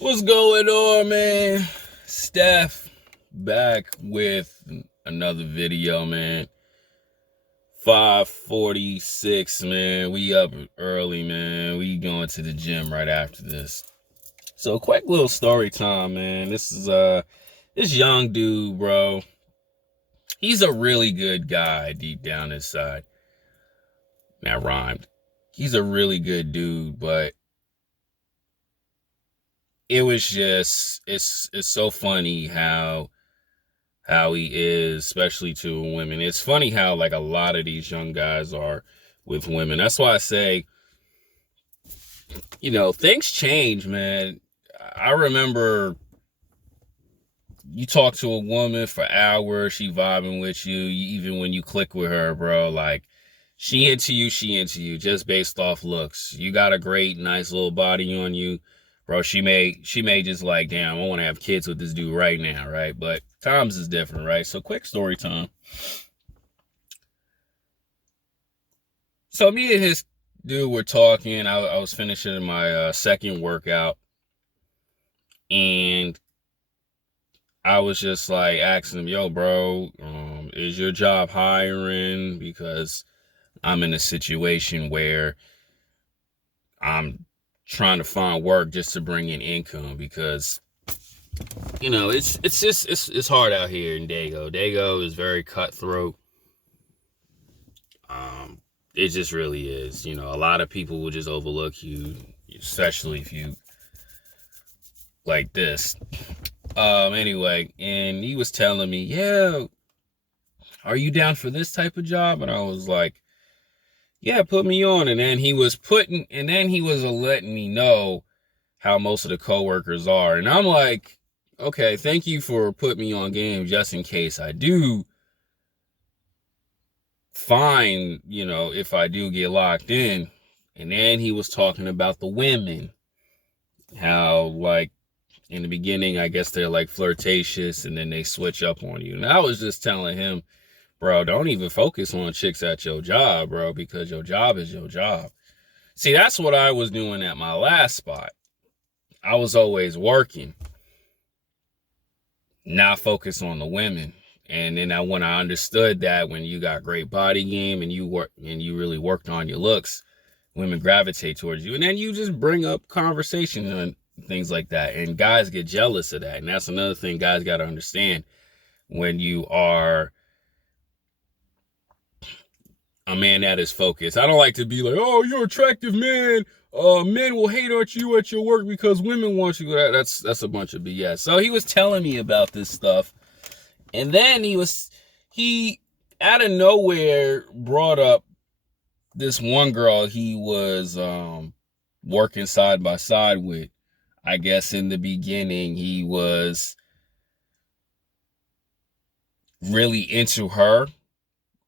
What's going on, man? Steph back with another video, man. 5:46, man. We up early, man. We going to the gym right after this. So quick little story time, man. This is this young dude, bro. He's a really good guy deep down inside. That rhymed. He's a really good dude, but it was just it's so funny how he is, especially to women. It's funny how like a lot of these young guys are with women. That's why I say, things change, man. I remember you talk to a woman for hours, she vibing with you, even when you click with her, bro, like she into you just based off looks. You got a great, nice little body on you. Bro, she may just like, damn, I want to have kids with this dude right now, right? But times is different, right? So quick story time. So me and his dude were talking. I was finishing my second workout, and I was just like asking him, yo, bro, is your job hiring? Because I'm in a situation where I'm trying to find work just to bring in income because it's hard out here in Dago. Dago is very cutthroat. It just really is. A lot of people will just overlook you, especially if you like this. Anyway, and he was telling me, yeah, are you down for this type of job? And I was like, yeah, put me on. And then he was letting me know how most of the coworkers are. And I'm like, okay, thank you for putting me on game just in case I do find, if I do get locked in. And then he was talking about the women, how like in the beginning, I guess they're like flirtatious and then they switch up on you. And I was just telling him, bro, don't even focus on chicks at your job, bro, because your job is your job. See, that's what I was doing at my last spot. I was always working, not focus on the women. And then when I understood that when you got great body game and you really worked on your looks, women gravitate towards you. And then you just bring up conversation and things like that. And guys get jealous of that. And that's another thing guys got to understand when you are a man that is focused. I don't like to be like, oh, you're attractive, man. Men will hate on you at your work because women want you. That's a bunch of BS. So he was telling me about this stuff. And then he out of nowhere brought up this one girl he was working side by side with. I guess in the beginning he was really into her,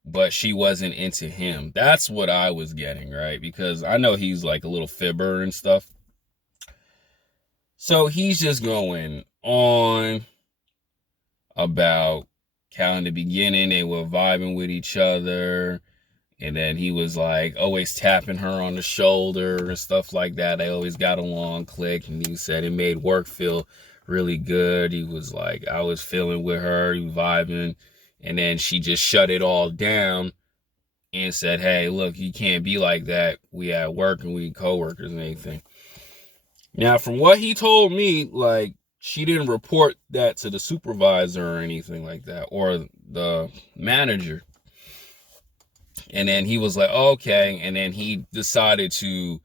but she wasn't into him. That's what I was getting, right? Because I know he's like a little fibber and stuff. So he's just going on about how in the beginning they were vibing with each other, and then he was like always tapping her on the shoulder and stuff like that. They always got along, click, and he said it made work feel really good. He was like, I was feeling with her, he was vibing, and then she just shut it all down and said, hey, look, you can't be like that. We at work and we co-workers and anything. Now, from what he told me, like, she didn't report that to the supervisor or anything like that, or the manager. And then he was like, okay. And then he decided to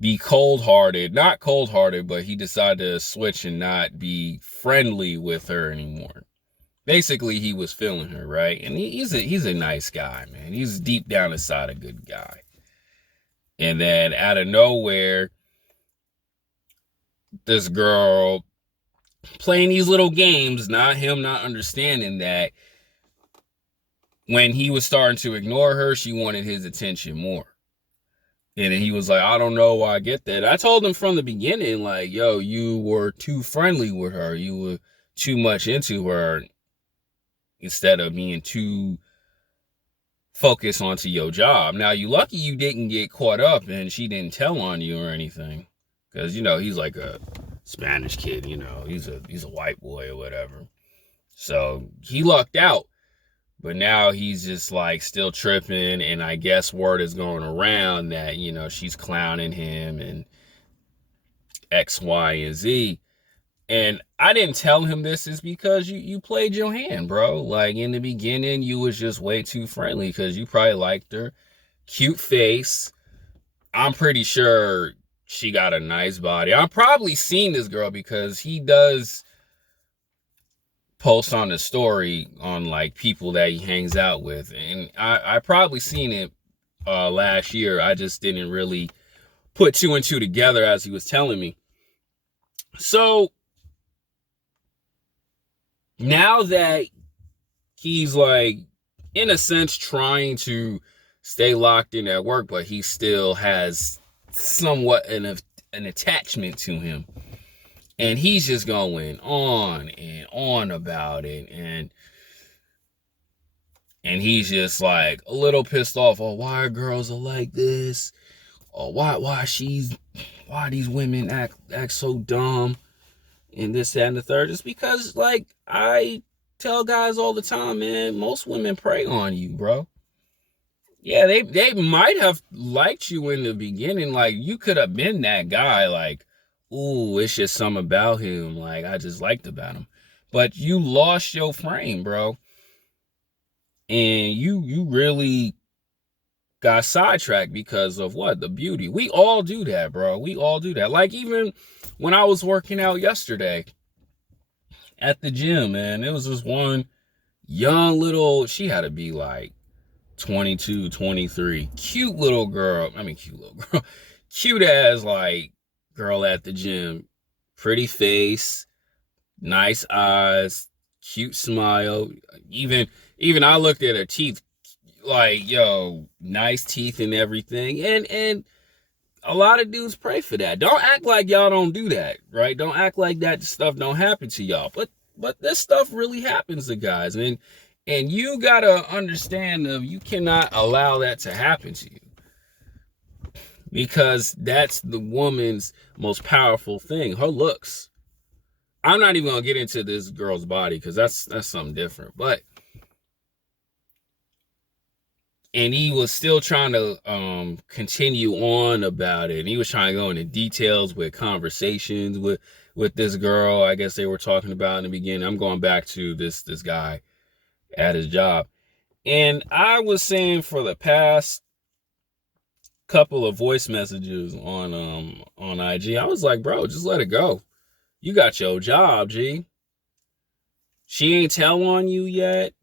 be cold-hearted. Not cold-hearted, but he decided to switch and not be friendly with her anymore. Basically, he was feeling her, right? And he's a nice guy, man. He's deep down inside a good guy. And then out of nowhere, this girl playing these little games, not understanding that when he was starting to ignore her, she wanted his attention more. And he was like, I don't know why I get that. I told him from the beginning, like, yo, you were too friendly with her. You were too much into her instead of being too focused onto your job. Now, you lucky you didn't get caught up and she didn't tell on you or anything. Because, he's like a Spanish kid, he's a white boy or whatever. So he lucked out. But now he's just like still tripping, and I guess word is going around that, she's clowning him and X, Y, and Z. And I didn't tell him this is because you played your hand, bro. Like in the beginning, you was just way too friendly because you probably liked her. Cute face. I'm pretty sure she got a nice body. I've probably seen this girl because he does post on the story on like people that he hangs out with. And I probably seen it last year. I just didn't really put two and two together as he was telling me. So now that he's like, in a sense, trying to stay locked in at work, but he still has somewhat an attachment to him. And he's just going on and on about it. And he's just like a little pissed off. Oh, why girls are like this? Or why these women act so dumb? And this, that, and the third. It's because, like, I tell guys all the time, man, most women prey on you, bro. Yeah, they might have liked you in the beginning. Like, you could have been that guy, like, ooh, it's just something about him, like, I just liked about him. But you lost your frame, bro. And you really got sidetracked because of what? The beauty. We all do that, bro. We all do that. Like, even when I was working out yesterday at the gym, man, it was this one young little, she had to be like 22, 23, cute little girl. Cute as like girl at the gym. Pretty face, nice eyes, cute smile. Even I looked at her teeth, like, yo, nice teeth and everything. And a lot of dudes pray for that. Don't act like y'all don't do that, right? Don't act like that stuff don't happen to y'all. But this stuff really happens to guys. And you gotta understand that you cannot allow that to happen to you. Because that's the woman's most powerful thing, her looks. I'm not even gonna get into this girl's body because that's something different. And he was still trying to continue on about it. And he was trying to go into details with conversations with this girl. I guess they were talking about in the beginning. I'm going back to this guy at his job. And I was saying for the past couple of voice messages on IG, I was like, bro, just let it go. You got your job, G. She ain't tell on you yet.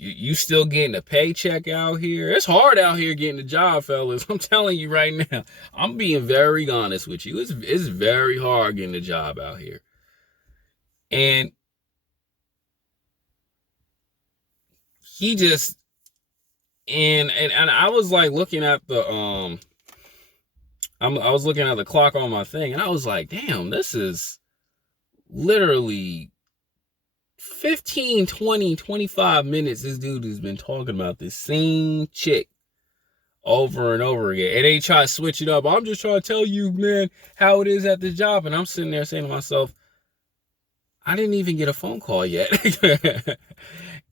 You still getting a paycheck out here. It's hard out here getting a job, fellas. I'm telling you right now. I'm being very honest with you. It's very hard getting a job out here. And he just, and I was like looking at the I was looking at the clock on my thing, and I was like, damn, this is literally 15, 20, 25 minutes this dude has been talking about this same chick over and over again. And they try to switch it up. I'm just trying to tell you, man, how it is at the job. And I'm sitting there saying to myself, I didn't even get a phone call yet.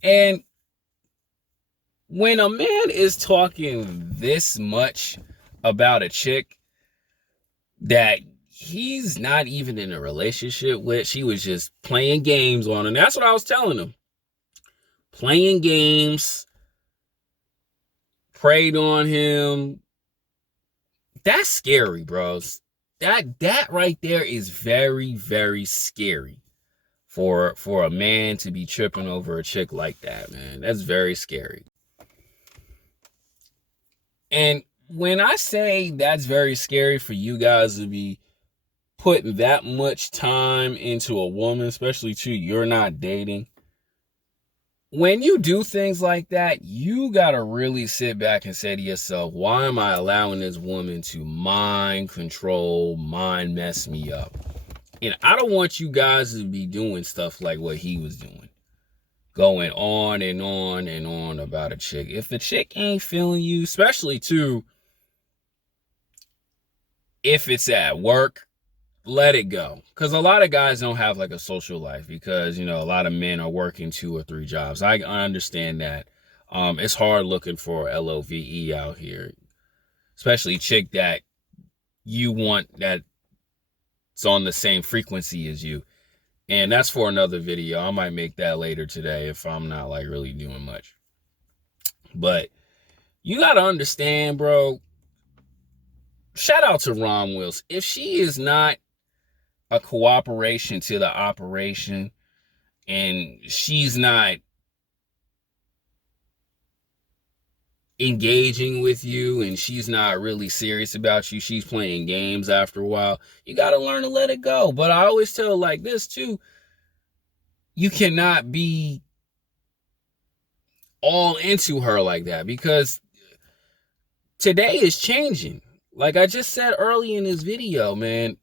And when a man is talking this much about a chick that he's not even in a relationship with, she was just playing games on him. That's what I was telling him. Playing games, preyed on him. That's scary, bros. That right there is very, very scary for a man to be tripping over a chick like that, man. That's very scary. And when I say that's very scary for you guys to be putting that much time into a woman, especially too, you're not dating. When you do things like that, you gotta really sit back and say to yourself, why am I allowing this woman to mind control, mind mess me up? And I don't want you guys to be doing stuff like what he was doing. Going on and on and on about a chick. If a chick ain't feeling you, especially too, if it's at work, let it go. Because a lot of guys don't have like a social life because, a lot of men are working 2 or 3 jobs. I understand that. It's hard looking for LOVE out here, especially chick that you want that's on the same frequency as you. And that's for another video. I might make that later today if I'm not like really doing much. But you got to understand, bro. Shout out to Ron Wills. If she is not a cooperation to the operation and she's not engaging with you and she's not really serious about you, she's playing games after a while, you got to learn to let it go. But I always tell like this too, you cannot be all into her like that because today is changing. Like I just said early in this video, man,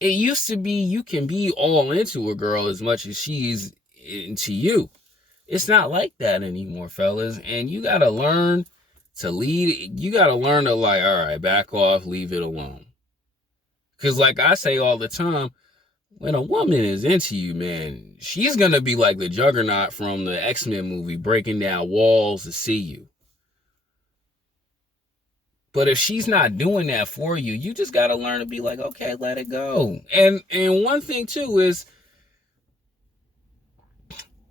it used to be you can be all into a girl as much as she's into you. It's not like that anymore, fellas. And you got to learn to lead. You got to learn to like, all right, back off, leave it alone. Because like I say all the time, when a woman is into you, man, she's going to be like the Juggernaut from the X-Men movie, breaking down walls to see you. But if she's not doing that for you, you just got to learn to be like, okay, let it go. And one thing too is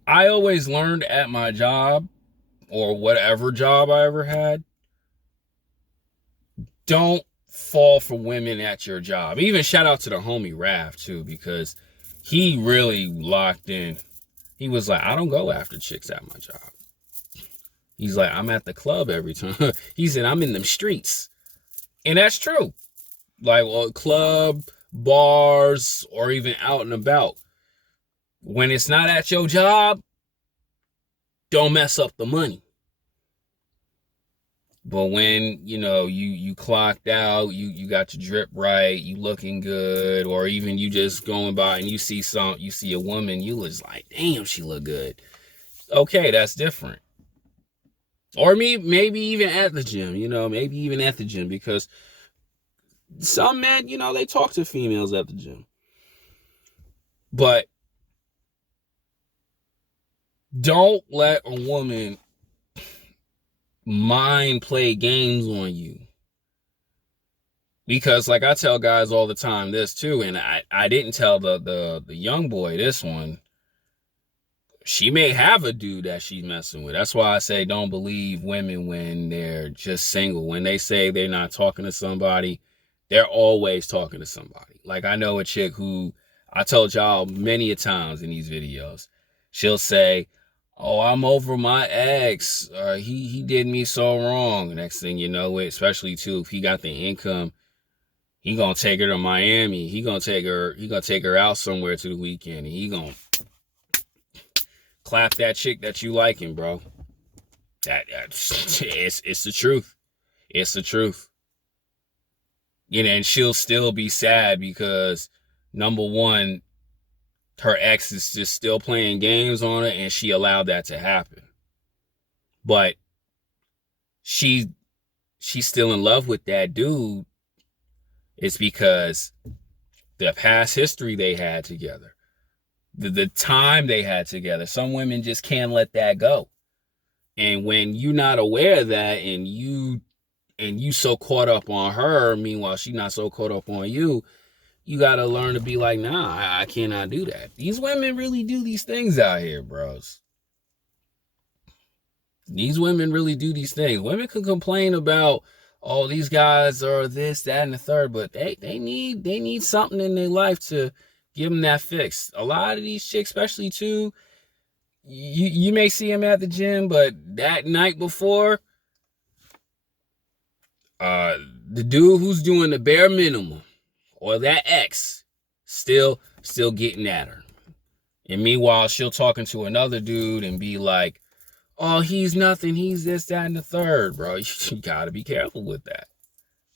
I always learned at my job or whatever job I ever had, don't fall for women at your job. Even shout out to the homie Raph too, because he really locked in. He was like, I don't go after chicks at my job. He's like, I'm at the club every time. He said, I'm in them streets. And that's true. Like, well, club, bars, or even out and about. When it's not at your job, don't mess up the money. But when, you clocked out, you got your drip right, you looking good, or even you just going by and you see a woman, you was like, damn, she look good. Okay, that's different. Or maybe even at the gym, because some men, they talk to females at the gym. But don't let a woman mind play games on you. Because like I tell guys all the time this too, and I didn't tell the young boy this one. She may have a dude that she's messing with. That's why I say don't believe women when they're just single. When they say they're not talking to somebody, they're always talking to somebody. Like I know a chick who I told y'all many a times in these videos. She'll say, oh, I'm over my ex. He did me so wrong. Next thing you know, especially too, if he got the income, he gonna take her to Miami. He gonna take her out somewhere to the weekend. And he gonna clap that chick that you liking, bro. It's the truth. It's the truth. And she'll still be sad because number one, her ex is just still playing games on her, and she allowed that to happen. But she's still in love with that dude. It's because the past history they had together, the time they had together. Some women just can't let that go. And when you're not aware of that, and you so caught up on her, meanwhile she's not so caught up on you, you got to learn to be like, nah, I cannot do that. These women really do these things out here, bros. These women really do these things. Women can complain about, oh, these guys are this, that, and the third, but they need something in their life to give them that fix. A lot of these chicks, especially too, you may see them at the gym, but that night before, the dude who's doing the bare minimum, or that ex, still getting at her. And meanwhile, she'll talking to another dude and be like, oh, he's nothing, he's this, that, and the third, bro. You gotta be careful with that.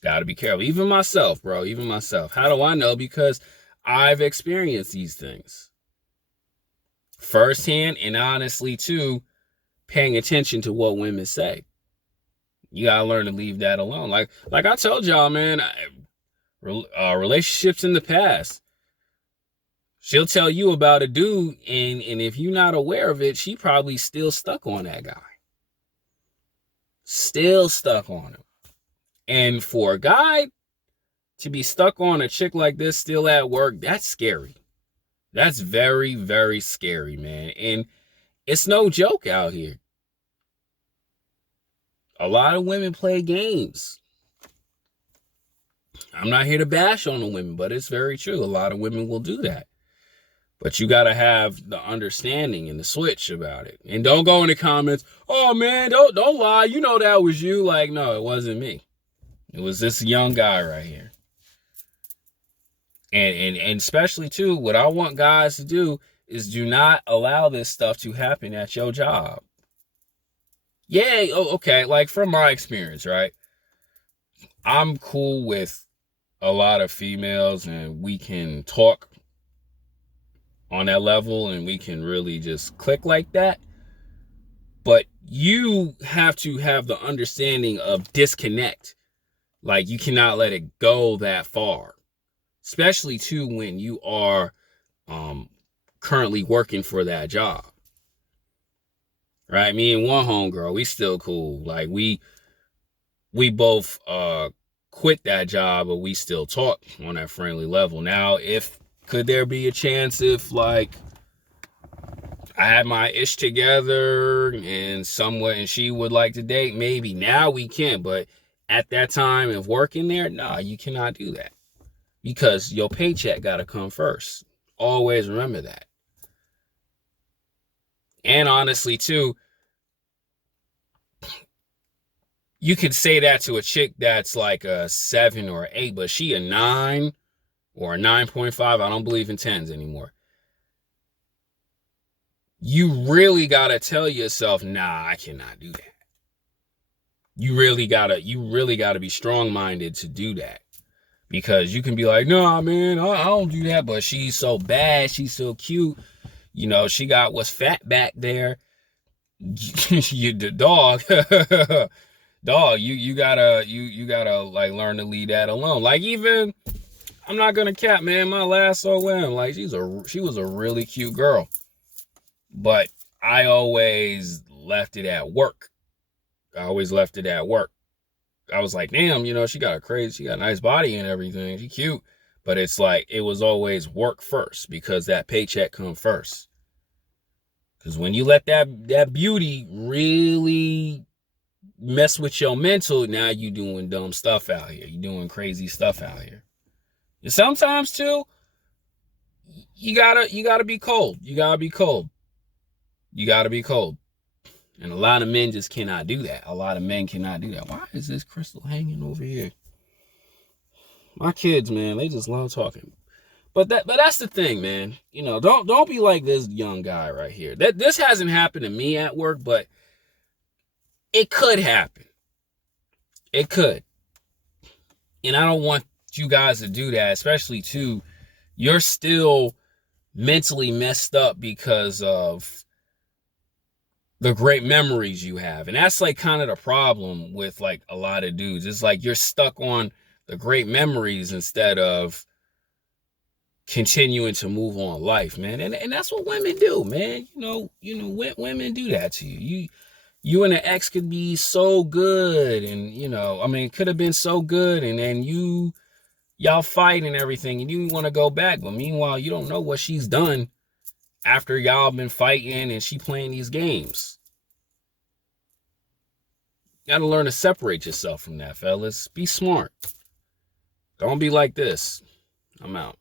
Gotta be careful. Even myself, bro. Even myself. How do I know? Because I've experienced these things firsthand, and honestly, too, paying attention to what women say. You gotta learn to leave that alone. Like I told y'all, man, relationships in the past. She'll tell you about a dude, and if you're not aware of it, she probably still stuck on that guy. Still stuck on him. And for a guy to be stuck on a chick like this still at work, that's scary. That's very, very scary, man. And it's no joke out here. A lot of women play games. I'm not here to bash on the women, but it's very true. A lot of women will do that. But you got to have the understanding and the switch about it. And don't go in the comments, oh, man, don't lie. You know that was you. Like, no, it wasn't me. It was this young guy right here. And especially, too, what I want guys to do is do not allow this stuff to happen at your job. Yeah, okay, like from my experience, right? I'm cool with a lot of females and we can talk on that level and we can really just click like that. But you have to have the understanding of disconnect. Like, you cannot let it go that far. Especially, too, when you are currently working for that job. Right? Me and one homegirl, we still cool. Like, we both quit that job, but we still talk on that friendly level. Now, could there be a chance if, like, I had my ish together and she would like to date? Maybe. Now we can, but at that time of working there, nah, you cannot do that. Because your paycheck got to come first. Always remember that. And honestly, too, you could say that to a chick that's like a 7 or 8, but she a 9 or a 9.5. I don't believe in 10s anymore. You really got to tell yourself, nah, I cannot do that. You really got to be strong-minded to do that. Because you can be like, nah, man, I don't do that. But she's so bad. She's so cute. You know, she got what's fat back there. The dog. Dog, you gotta like learn to leave that alone. Like, even, I'm not gonna cap, man, my last OM, like, she was a really cute girl. But I always left it at work. I was like, damn, you know, she got a nice body and everything. She cute. But it's like, it was always work first because that paycheck come first. Because when you let that beauty really mess with your mental, now you doing dumb stuff out here. You doing crazy stuff out here. And sometimes, too, you gotta be cold. You gotta be cold. And a lot of men just cannot do that. A lot of men cannot do that. Why is this crystal hanging over here? My kids, man, they just love talking. But that's the thing, man. You know, don't be like this young guy right here. This hasn't happened to me at work, but it could happen. It could. And I don't want you guys to do that, especially, too, you're still mentally messed up because of the great memories you have. And that's like kind of the problem with like a lot of dudes. It's like you're stuck on the great memories instead of continuing to move on life, man. And that's what women do, man. You know, women do that to you. You and an ex could be so good, and, you know, I mean, it could have been so good, and then y'all fight and everything, and you want to go back, but meanwhile, you don't know what she's done after y'all been fighting and she playing these games. You gotta learn to separate yourself from that, fellas. Be smart. Don't be like this. I'm out.